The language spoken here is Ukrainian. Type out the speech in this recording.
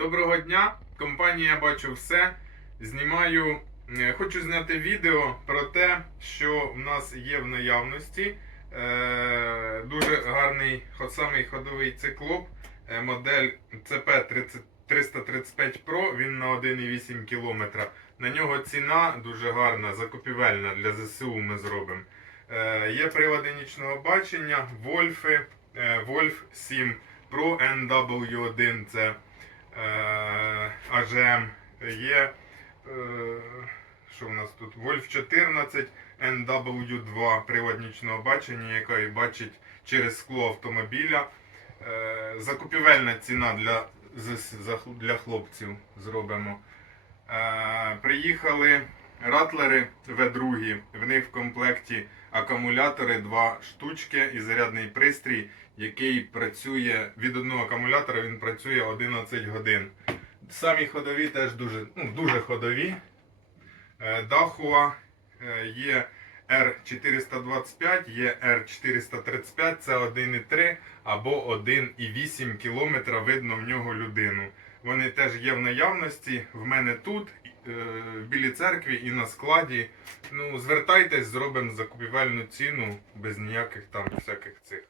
Доброго дня! Компанія бачу все. Знімаю, е, хочу зняти відео про те, що в нас є в наявності. Е, дуже гарний самий ходовий циклоп. е, модель CP335 Pro. Він на 1,8 км. На нього ціна дуже гарна, закупівельна для ЗСУ ми зробимо. Є прилади нічного бачення, Вольфи, Wolf 7 Pro NW1 це е, AGM. Є е, що в нас тут? Вольф 14 NW2 прилад нічного бачення, який бачить через скло автомобіля. Е, закупівельна ціна для, для хлопців зробимо. Приїхали ратлери V2, в них в комплекті акумулятори, два штучки і зарядний пристрій, який працює від одного акумулятора, він працює 11 годин. Самі ходові теж дуже, ну, дуже ходові. Е, Дахуа е, є R425, є R435, це 1,3 або 1,8 км видно в нього людину. Вони теж є в наявності. В мене тут, в Білій церкві і на складі. Ну, звертайтесь, зробимо закупівельну ціну без ніяких там всяких цих.